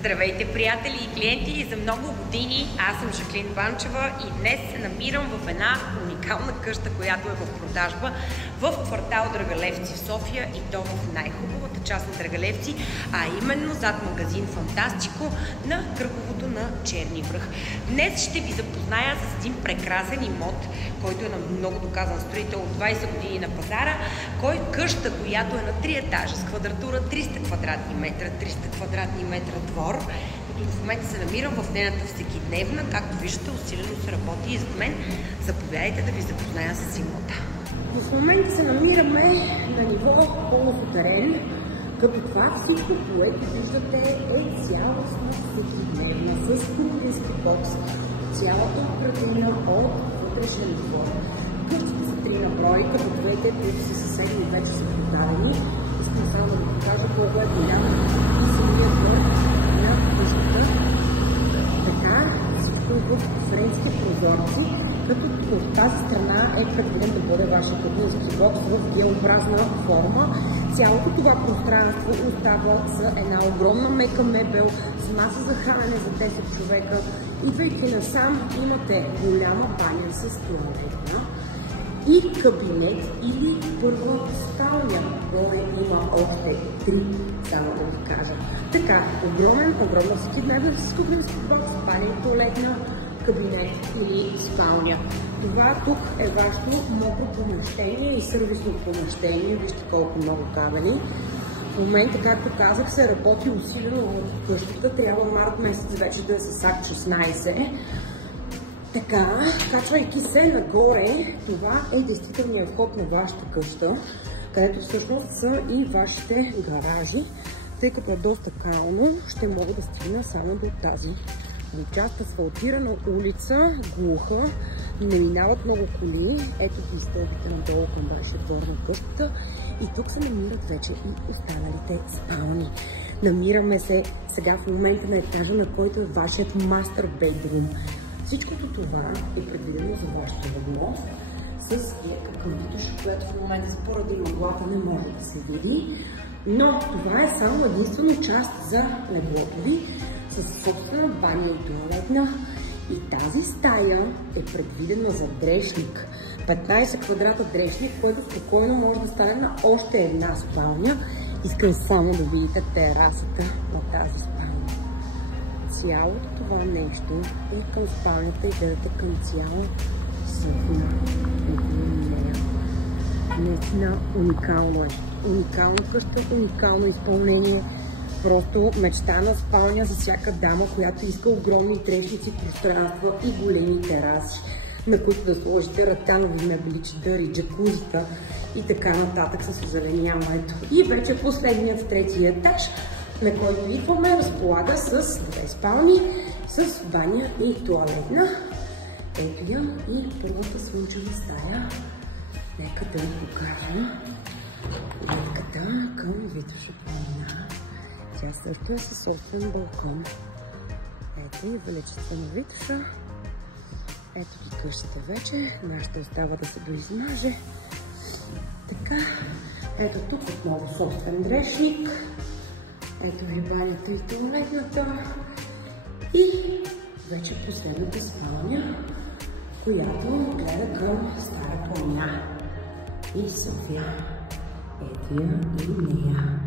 Здравейте, приятели и клиенти! За много години аз съм Жаклин Банчева и днес се намирам в една уникална къща, която е в продажба в квартал Драгалевци в София, и то в най-хубавата част на Драгалевци, а именно зад магазин Фантастико на кръговото на Черни връх. Днес ще ви запозная с един прекрасен имот, който е на много доказан строител от 20 години на пазара, къща, която е на 3 етажа с квадратура 300 квадратни метра, 300 квадратни метра двор, като в момента се намирам в нейната всекидневна. Както виждате, усилено се работи и зад мен. Заповядайте да ви запозная с имота. В момента се намираме на ниво полутерен, като това всичко, което виждате, е цялостна всекидневна с кухненски бокс, цялата градина от вътрешен двор. Къщите са 3 на брой, като двете, които са съседни, вече са продадени. Искам само да ви покажа колко е голям и самия двор на къщата. Така, всичко е в френски прозорци, като от тази страна е предвиден да бъде вашия кухненски бокс в Г-образна форма. Цялото това пространство остава за една огромна мека мебел с маса за хранене за 10 човека. Идвайки насам, имате голяма баня с туалетна и кабинет или първа спалня. Горе има още 3, само да ви кажа. Така, огромна всекидневна с кухненски бокс, баня и туалетна, кабинет или спалня. Това тук е вашето мокро помещение и сервисно помещение. Вижте колко много кабели. В момента, както казах, се работи усилено в къщата. Трябва март месец вече да е с акт 16. Така, качвайки се нагоре, това е действителният вход на вашата къща, където всъщност са и вашите гаражи. Тъй като е доста кално, ще мога да стигна само до тази част. Асфалтирана улица, глуха, не минават много коли. Ето ги стълбите надолу към вашия двор на къщата. И тук се намират вече и останалите спални. Намираме се сега в момента на етажа, на който е вашият мастер бейдрум. Всичкото това е предвидено за вашето легло с клетка към витуша, която в момента поради мъглата не може да се види. Но това е само единствено част за леглото ви, с собствена баня и туалетна. И тази стая е предвидена за дрешник. 15 квадрата дрешник, който спокойно може да стане на още една спалня. Искам само да видите терасата на тази спалня. Цялото това нещо е към спалнята и гледате към цяла София около нея. Наистина уникално е. Уникална къща, уникално изпълнение. Просто мечта на спалня за всяка дама, която иска огромни трешници, пространства и големи тераси, на които да сложите ратанови мебели, чадъри, джакузита и така нататък с озеленяването. И вече последният, третия етаж, на който идваме, разполага с 2 спални, с баня и туалетна. Ето я и първата слънчева стая. Нека да ви покажа гледката към Витоша планина. Тя също е със собствен балкон. Ето и величествена Витоша. Ето ги къщите вече. Нашата остава да се доизмаже. Така. Ето тук отново собствен дрешник. Ето ви банята и туалетната. И вече последната спалня, която гледа към Стара планина и София. Ето я и нея.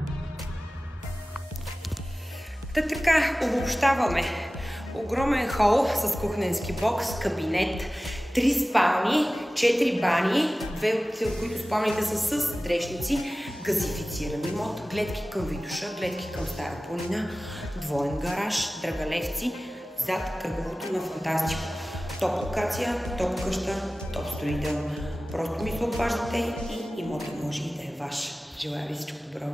Така, обобщаваме. Огромен хол с кухненски бокс, кабинет, 3 спални, 4 бани, 2 от които спалните са с дрешници, газифициран имот, гледки към Витоша, гледки към Стара планина, двоен гараж, Драгалевци, зад кръговото на Фантастико. Топ локация, топ къща, топ строител. Просто ми се обаждате и имотът може и да е ваш. Желая ви всичко добро!